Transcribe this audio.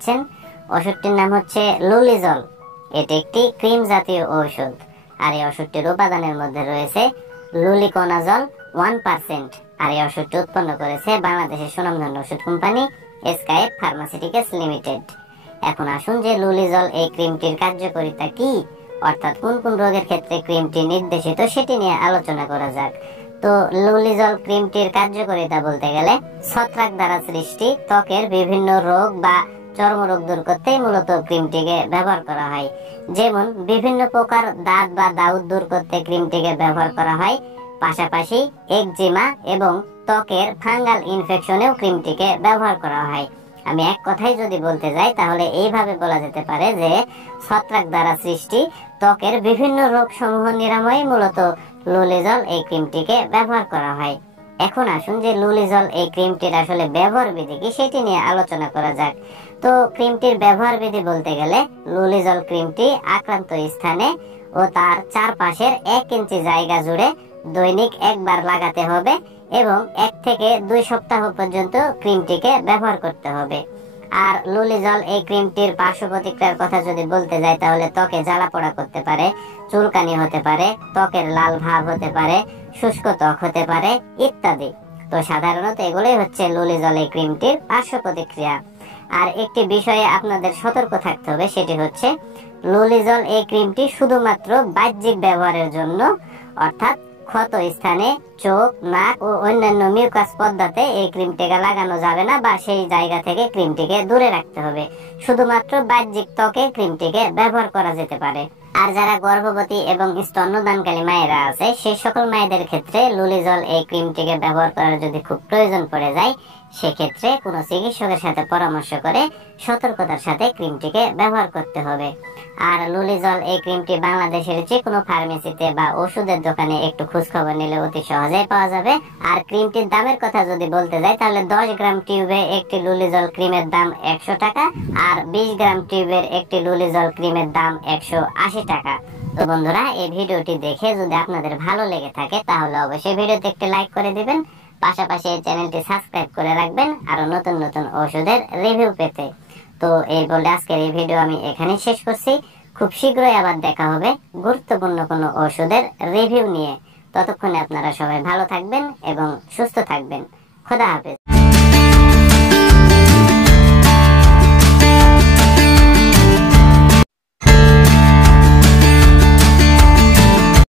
পাচ্ছেন। ওষুধটির নাম হচ্ছে লুলিজল। এটি একটি ক্রিম জাতীয় ঔষধ। আর এই ওষুধটির উপাদানের মধ্যে রয়েছে লুলিকোনাজল 1%। আর এই ওষুধটি উৎপন্ন করেছে বাংলাদেশের সুনামধন্য ওষুধ কোম্পানি এসকেএফ ফার্মাসিউটিক্যালস লিমিটেড। এখন আসুন যে লুলিজল এই ক্রিমটির কার্যকারিতা কি, অর্থাৎ কোন কোন রোগের ক্ষেত্রে ক্রিমটি নির্দেশিত সেটি নিয়ে আলোচনা করা যাক। তো লুলিজল ক্রিমটির কার্যকারিতা বলতে গেলে ছত্রাক দ্বারা সৃষ্টি ত্বকের বিভিন্ন রোগ বা চর্মরোগ দূর করতে মূলত ক্রিমটিকে ব্যবহার করা হয়। যেমন বিভিন্ন প্রকার দাগ বা দাউদ দূর করতে ক্রিমটিকে ব্যবহার করা হয়। পাশাপাশি একজিমা এবং ত্বকের ফাঙ্গাল ইনফেকশনেও ক্রিমটিকে ব্যবহার করা হয়। আমি এক কথায় যদি বলতে যাই তাহলে এইভাবে বলা যেতে পারে যে ছত্রাক দ্বারা সৃষ্টি ত্বকের বিভিন্ন রোগ সমূহ নিরাময়ে মূলত লুলিজল এই ক্রিমটিকে ব্যবহার করা হয়। এখন আসুন যে লুলিজল এই ক্রিমটির আসলে ব্যবহার বিধি কি সেটি নিয়ে আলোচনা করা যাক। তো ক্রিমটির ব্যবহার বিধি বলতে গেলে পলিজল ক্রিমটি আক্রান্ত স্থানে ও তার চারপাশের 1 ইঞ্চি জায়গা জুড়ে দৈনিক একবার লাগাতে হবে এবং 1 থেকে 2 সপ্তাহ পর্যন্ত ক্রিমটিকে ব্যবহার করতে হবে। আর লুলিজল এই ক্রিমটির পার্শ্ব প্রতিক্রিয়ার কথা যদি বলতে যাই তাহলে ত্বকে জ্বালাপোড়া করতে পারে, চুলকানি হতে পারে, ত্বকের লাল ভাব হতে পারে, শুষ্ক ত্বক হতে পারে ইত্যাদি। তো সাধারণত এগুলোই হচ্ছে লুলিজল এই ক্রিমটির পার্শ্ব প্রতিক্রিয়া। আর একটি বিষয়ে আপনাদের সতর্ক থাকতে হবে, সেটি হচ্ছে লুলিজল এই ক্রিমটি শুধুমাত্র বাহ্যিক ব্যবহারের জন্য, অর্থাৎ ক্ষত স্থানে চোখ, নাক ও অন্যান্য মিউকাস পর্দাতে এই ক্রিমটিকে লাগানো যাবে না বা সেই জায়গা থেকে ক্রিমটিকে দূরে রাখতে হবে। শুধুমাত্র বাহ্যিক ত্বকে ক্রিমটিকে ব্যবহার করা যেতে পারে। আর যারা গর্ভবতী এবং স্তন্যদানকারী মায়েরা আছে সেই সকল মায়েদের ক্ষেত্রে লুলিজল এই ক্রিমটিকে ব্যবহার করার যদি খুব প্রয়োজন পড়ে যায় সেক্ষেত্রে কোনো চিকিৎসকের সাথে পরামর্শ করে সতর্কতার সাথে ক্রিমটিকে ব্যবহার করতে হবে। আর লুলিজল এই ক্রিমটি বাংলাদেশের যে কোনো ফার্মেসিতে বা ওষুধের দোকানে একটু খোঁজখবর নিলে অতি সহজেই পাওয়া যাবে। আর ক্রিমটির দামের কথা যদি বলতে যাই তাহলে 10 গ্রাম টিউবে একটি লুলিজল ক্রিমের দাম 100 টাকা আর 20 গ্রাম টিউবের একটি লুলিজল ক্রিমের দাম 180 টাকা। তো বন্ধুরা, এই ভিডিওটি দেখে যদি আপনাদের ভালো লেগে থাকে তাহলে অবশ্যই ভিডিওতে একটি লাইক করে দিবেন, পাশাপাশি এই চ্যানেলটি সাবস্ক্রাইব করে রাখবেন আরো নতুন নতুন ওষুধের রিভিউ পেতে। তো এই বলে আজকের এই ভিডিও আমি এখানেই শেষ করছি। খুব শীঘ্রই আবার দেখা হবে গুরুত্বপূর্ণ কোনো ওষুধের রিভিউ নিয়ে। ততক্ষণে আপনারা সবাই ভালো থাকবেন এবং সুস্থ থাকবেন। খোদা হাফেজ।